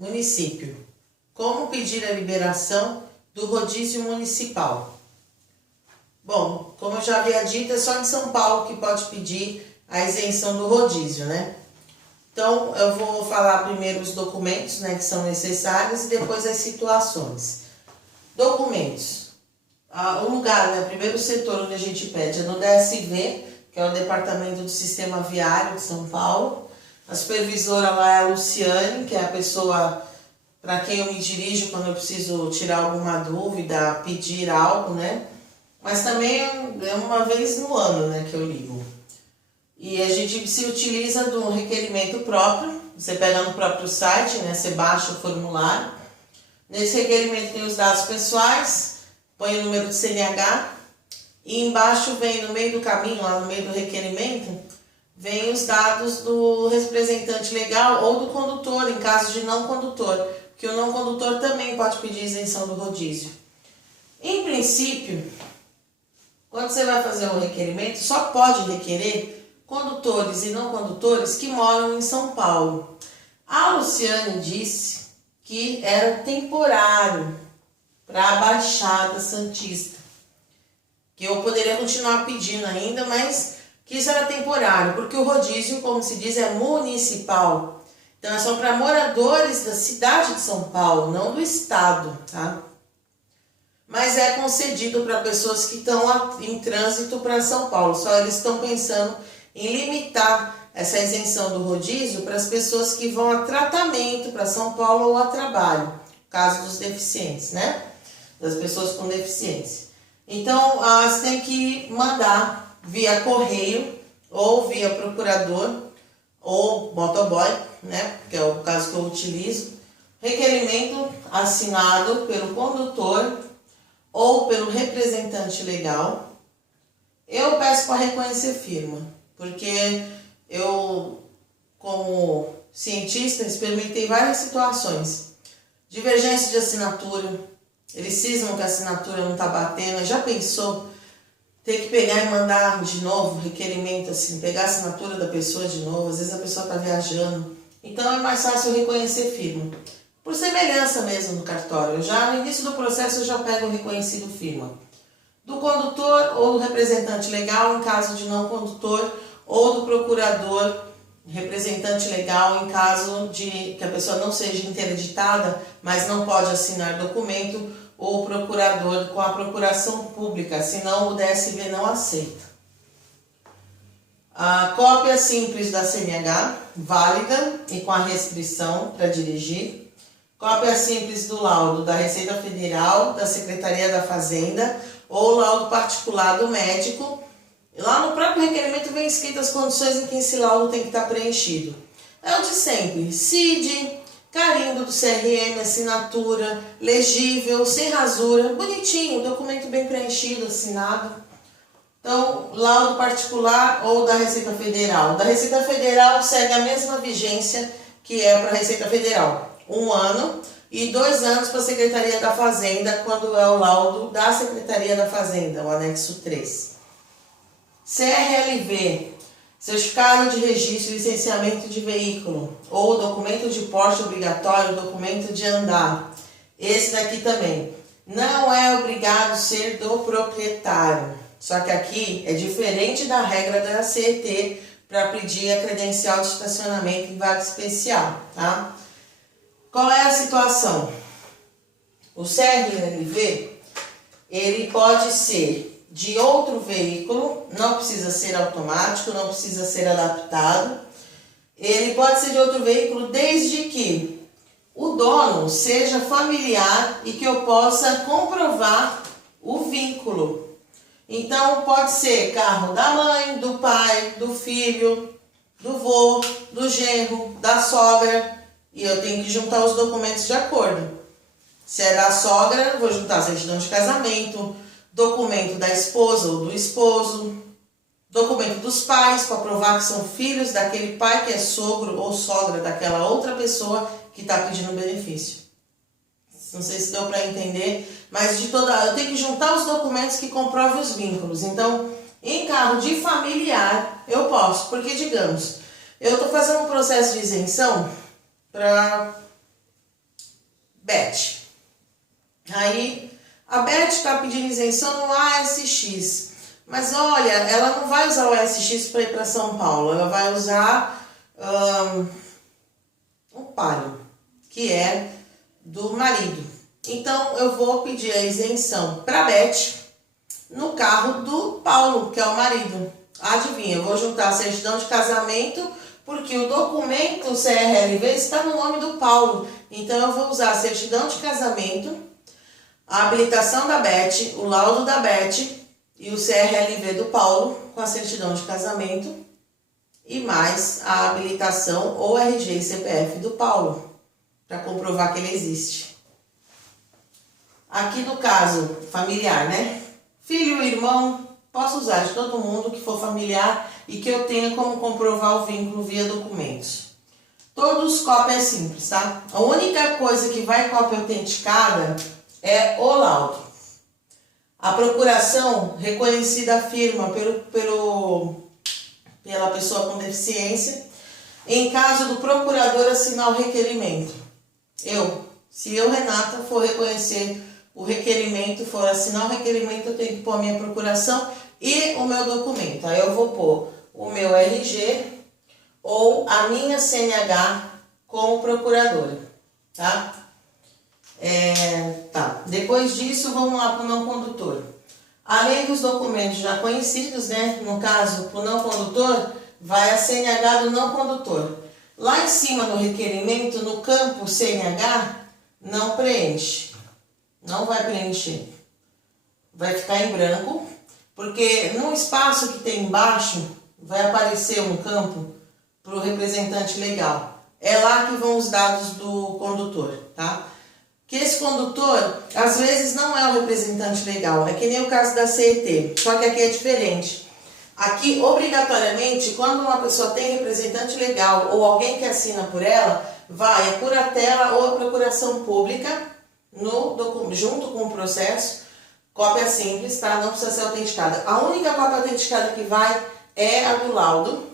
Município. Como pedir a liberação do rodízio municipal? Bom, como eu já havia dito, é só em São Paulo que pode pedir a isenção do rodízio, né? Então, eu vou falar primeiro os documentos, né, que são necessários e depois as situações. Documentos. O lugar, né, primeiro setor onde a gente pede é no DSV, que é o Departamento do Sistema Viário de São Paulo. A supervisora lá é a Luciane, que é a pessoa para quem eu me dirijo quando eu preciso tirar alguma dúvida, pedir algo, né? Mas também é uma vez no ano, né, que eu ligo. E a gente se utiliza do requerimento próprio. Você pega no próprio site, né, você baixa o formulário. Nesse requerimento tem os dados pessoais, põe o número de CNH e embaixo vem, no meio do caminho, lá no meio do requerimento, vem os dados do representante legal ou do condutor, em caso de não condutor, porque o não condutor também pode pedir isenção do rodízio. Em princípio, quando você vai fazer o requerimento, só pode requerer condutores e não condutores que moram em São Paulo. A Luciane disse que era temporário para a Baixada Santista, que eu poderia continuar pedindo ainda, mas que isso era temporário, porque o rodízio, como se diz, é municipal. Então é só para moradores da cidade de São Paulo, não do estado, tá? Mas é concedido para pessoas que estão em trânsito para São Paulo. Só eles estão pensando em limitar essa isenção do rodízio para as pessoas que vão a tratamento para São Paulo ou a trabalho, caso dos deficientes, né? Das pessoas com deficiência. Então, elas têm que mandar via correio ou via procurador ou motoboy, né? Que é o caso que eu utilizo. Requerimento assinado pelo condutor ou pelo representante legal. Eu peço para reconhecer firma, porque eu, como cientista, experimentei várias situações. Divergência de assinatura, eles cismam que a assinatura não está batendo. Já pensou ter que pegar e mandar de novo requerimento, assim, pegar a assinatura da pessoa de novo? Às vezes a pessoa está viajando. Então é mais fácil reconhecer firma. Por semelhança mesmo no cartório. No início do processo eu já pego o reconhecido firma. Do condutor ou do representante legal em caso de não condutor, ou do procurador, representante legal em caso de que a pessoa não seja interditada, mas não pode assinar documento, ou procurador com a procuração pública, senão o DSV não aceita. A cópia simples da CNH, válida e com a restrição para dirigir. Cópia simples do laudo da Receita Federal, da Secretaria da Fazenda ou laudo particular do médico. Lá no próprio requerimento vem escritas as condições em que esse laudo tem que estar preenchido. É o de sempre: CID, carimbo do CRM, assinatura, legível, sem rasura, bonitinho, documento bem preenchido, assinado. Então, laudo particular ou da Receita Federal. Da Receita Federal segue a mesma vigência que é para a Receita Federal. 1 ano e 2 anos para a Secretaria da Fazenda, quando é o laudo da Secretaria da Fazenda, o anexo 3. CRLV, certificado de registro e licenciamento de veículo, ou documento de porte obrigatório, documento de andar. Esse daqui também. Não é obrigado ser do proprietário, só que aqui é diferente da regra da CET para pedir a credencial de estacionamento em vaga especial, tá? Qual é a situação? O CRLV, ele pode ser de outro veículo, não precisa ser automático, não precisa ser adaptado. Ele pode ser de outro veículo desde que o dono seja familiar e que eu possa comprovar o vínculo. Então, pode ser carro da mãe, do pai, do filho, do vô, do genro, da sogra. E eu tenho que juntar os documentos de acordo. Se é da sogra, vou juntar a certidão de casamento, documento da esposa ou do esposo, documento dos pais para provar que são filhos daquele pai que é sogro ou sogra daquela outra pessoa que está pedindo benefício. Não sei se deu para entender, mas eu tenho que juntar os documentos que comprovem os vínculos. Então, em carro de familiar, eu posso, porque digamos, eu estou fazendo um processo de isenção para Beth. Aí, a Beth está pedindo isenção no ASX. Mas olha, ela não vai usar o ASX para ir para São Paulo. Ela vai usar o Palio, que é do marido. Então, eu vou pedir a isenção para a Beth no carro do Paulo, que é o marido. Adivinha, eu vou juntar a certidão de casamento, porque o documento CRLV está no nome do Paulo. Então, eu vou usar a certidão de casamento, a habilitação da Beth, o laudo da Beth e o CRLV do Paulo com a certidão de casamento e mais a habilitação ou RG e CPF do Paulo, para comprovar que ele existe. Aqui no caso familiar, né? Filho, irmão, posso usar de todo mundo que for familiar e que eu tenha como comprovar o vínculo via documentos. Todos cópia simples, tá? A única coisa que vai cópia autenticada é o laudo. A procuração reconhecida a firma pela pessoa com deficiência, em caso do procurador assinar o requerimento. Se eu, Renata, for reconhecer o requerimento, for assinar o requerimento, eu tenho que pôr a minha procuração e o meu documento. Aí eu vou pôr o meu RG ou a minha CNH como procuradora, tá? Depois disso, vamos lá para o não condutor. Além dos documentos já conhecidos, né? No caso, para o não condutor, vai a CNH do não condutor. Lá em cima no requerimento, no campo CNH, não preenche. Não vai preencher. Vai ficar em branco, porque no espaço que tem embaixo, vai aparecer um campo para o representante legal. É lá que vão os dados do condutor, tá? Que esse condutor, às vezes, não é o representante legal. É que nem o caso da CET, só que aqui é diferente. Aqui, obrigatoriamente, quando uma pessoa tem representante legal ou alguém que assina por ela, vai a curatela ou a procuração pública junto com o processo, cópia simples, tá? Não precisa ser autenticada. A única cópia autenticada que vai é a do laudo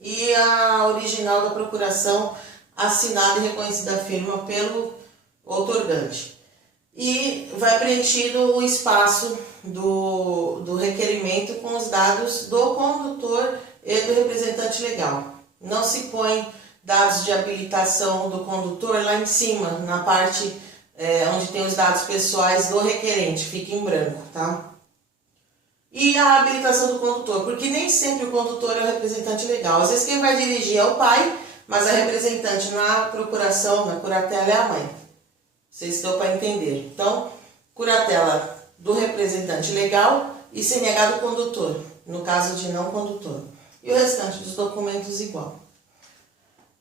e a original da procuração assinada e reconhecida a firma pelo outorgante. E vai preenchido o espaço do requerimento com os dados do condutor e do representante legal. Não se põe dados de habilitação do condutor lá em cima, na parte onde tem os dados pessoais do requerente, fica em branco, tá? E a habilitação do condutor, porque nem sempre o condutor é o representante legal. Às vezes quem vai dirigir é o pai, mas a representante na procuração, na curatela é a mãe. Vocês estão para entender. Então, curatela do representante legal e CNH do condutor, no caso de não condutor. E o restante dos documentos igual.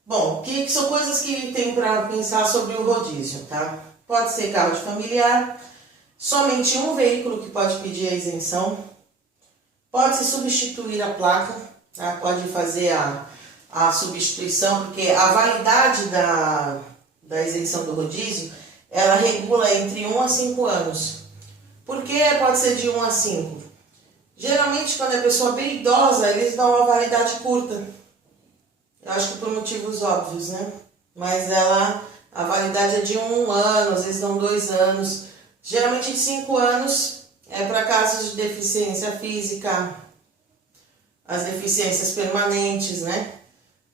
Bom, que são coisas que tem para pensar sobre o rodízio, tá? Pode ser carro de familiar, somente um veículo que pode pedir a isenção, pode se substituir a placa, tá? Pode fazer a substituição, porque a validade da isenção do rodízio, ela regula entre 1 a 5 anos. Por que pode ser de 1 a 5? Geralmente, quando é pessoa bem idosa, eles dão uma validade curta. Eu acho que por motivos óbvios, né? Mas a validade é de 1 ano, às vezes dão 2 anos. Geralmente de 5 anos é para casos de deficiência física, as deficiências permanentes, né?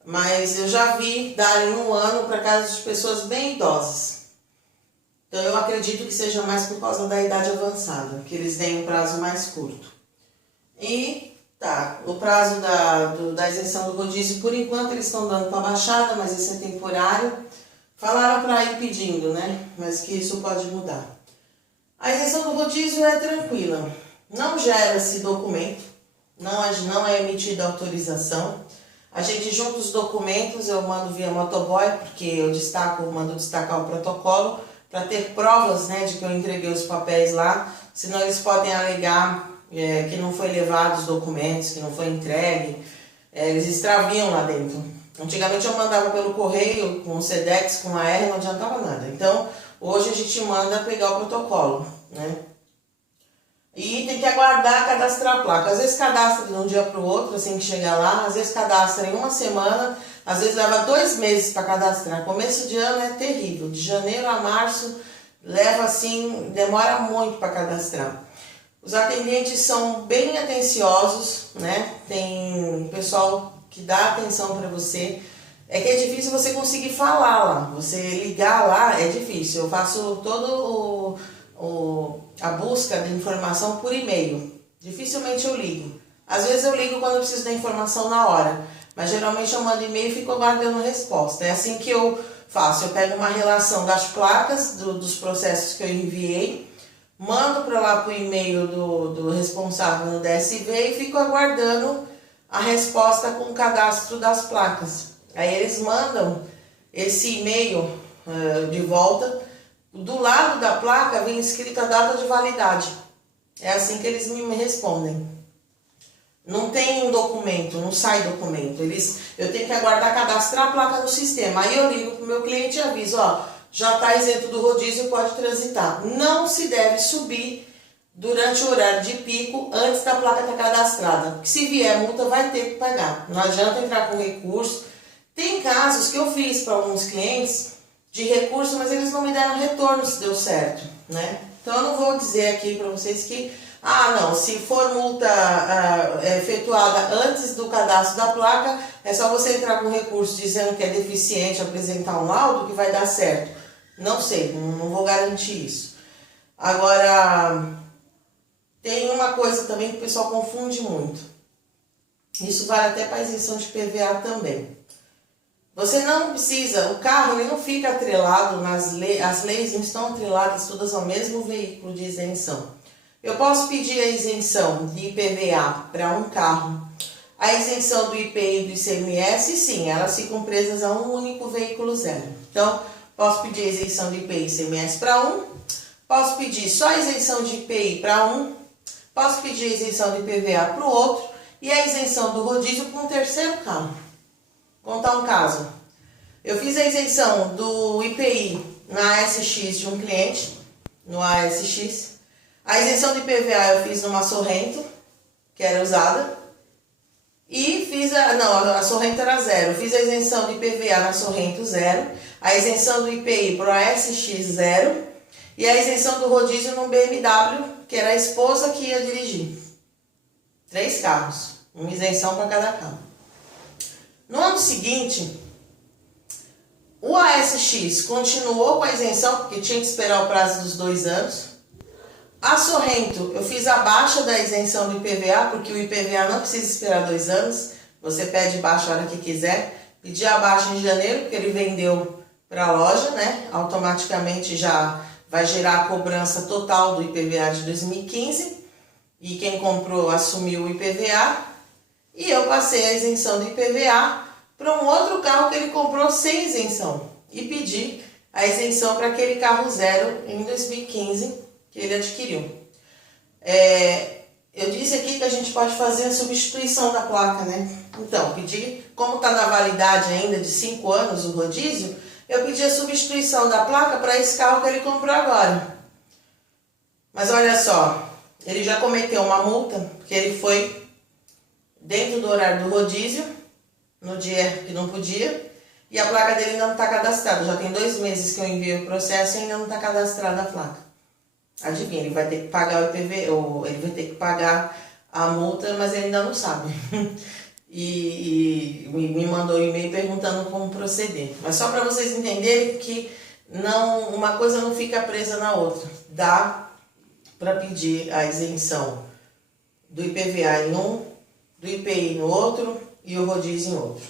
Mas eu já vi darem 1 ano para casos de pessoas bem idosas. Então eu acredito que seja mais por causa da idade avançada, que eles deem um prazo mais curto. E o prazo da isenção do rodízio, por enquanto eles estão dando para baixada, mas isso é temporário. Falaram para ir pedindo, né? Mas que isso pode mudar. A isenção do rodízio é tranquila. Não gera-se documento, não é emitida autorização. A gente junta os documentos, eu mando via motoboy, porque eu mando destacar o protocolo, para ter provas, né, de que eu entreguei os papéis lá, senão eles podem alegar que não foi levado os documentos, que não foi entregue, eles extraviam lá dentro. Antigamente eu mandava pelo correio, com o Sedex, com a R, não adiantava nada. Então, hoje a gente manda pegar o protocolo, né? E tem que aguardar cadastrar a placa. Às vezes cadastra de um dia para o outro, assim que chegar lá. Às vezes cadastra em 1 semana, Às vezes leva 2 meses para cadastrar. Começo de ano é terrível. De janeiro a março leva assim, demora muito para cadastrar. Os atendentes são bem atenciosos, né? Tem pessoal que dá atenção para você. É que é difícil você conseguir falar lá. Você ligar lá é difícil. Eu faço todo a busca de informação por e-mail. Dificilmente eu ligo. Às vezes eu ligo quando eu preciso da informação na hora. Mas geralmente eu mando e-mail e fico aguardando resposta. É assim que eu faço. Eu pego uma relação das placas, dos processos que eu enviei, mando para lá para o e-mail do responsável no DSV e fico aguardando a resposta com o cadastro das placas. Aí eles mandam esse e-mail de volta. Do lado da placa vem escrita a data de validade. É assim que eles me respondem. Não tem um documento, não sai documento. Eu tenho que aguardar cadastrar a placa no sistema. Aí eu ligo para o meu cliente e aviso, ó, já está isento do rodízio, pode transitar. Não se deve subir durante o horário de pico antes da placa estar cadastrada. Porque se vier multa, vai ter que pagar. Não adianta entrar com recurso. Tem casos que eu fiz para alguns clientes de recurso, mas eles não me deram retorno se deu certo, né? Então eu não vou dizer aqui para vocês que, não, se for multa efetuada antes do cadastro da placa, é só você entrar com recurso dizendo que é deficiente, apresentar um laudo que vai dar certo. Não sei, não vou garantir isso. Agora, tem uma coisa também que o pessoal confunde muito. Isso vale até para a isenção de PVA também. Você não precisa, o carro ele não fica atrelado as leis não estão atreladas todas ao mesmo veículo de isenção. Eu posso pedir a isenção de IPVA para um carro, a isenção do IPI e do ICMS, sim, elas ficam presas a um único veículo zero. Então, posso pedir a isenção de IPI e ICMS para um, posso pedir só a isenção de IPI para um, posso pedir a isenção de IPVA para o outro e a isenção do rodízio para um terceiro carro. Vou contar um caso. Eu fiz a isenção do IPI na ASX de um cliente, no ASX. A isenção do IPVA eu fiz numa Sorrento, que era usada. E fiz a Sorrento era zero. Eu fiz a isenção do IPVA na Sorrento zero. A isenção do IPI para o ASX zero. E a isenção do rodízio no BMW, que era a esposa que ia dirigir. 3 carros. Uma isenção para cada carro. No ano seguinte, o ASX continuou com a isenção, porque tinha que esperar o prazo dos 2 anos. A Sorrento, eu fiz a baixa da isenção do IPVA, porque o IPVA não precisa esperar 2 anos. Você pede baixa a hora que quiser. Pedi a baixa em janeiro, porque ele vendeu para a loja, né? Automaticamente já vai gerar a cobrança total do IPVA de 2015. E quem comprou assumiu o IPVA. E eu passei a isenção do IPVA para um outro carro que ele comprou sem isenção. E pedi a isenção para aquele carro zero em 2015 que ele adquiriu. Eu disse aqui que a gente pode fazer a substituição da placa, né? Então, pedi, como está na validade ainda de 5 anos o rodízio, eu pedi a substituição da placa para esse carro que ele comprou agora. Mas olha só, ele já cometeu uma multa, porque ele foi dentro do horário do rodízio, no dia que não podia, e a placa dele ainda não está cadastrada. Já tem 2 meses que eu enviei o processo e ainda não está cadastrada a placa. Adivinha, ele vai ter que pagar o IPVA, ou ele vai ter que pagar a multa, mas ele ainda não sabe. E me mandou um e-mail perguntando como proceder. Mas só para vocês entenderem que uma coisa não fica presa na outra. Dá para pedir a isenção do IPVA em um, do IPI no outro e o rodízio em outro.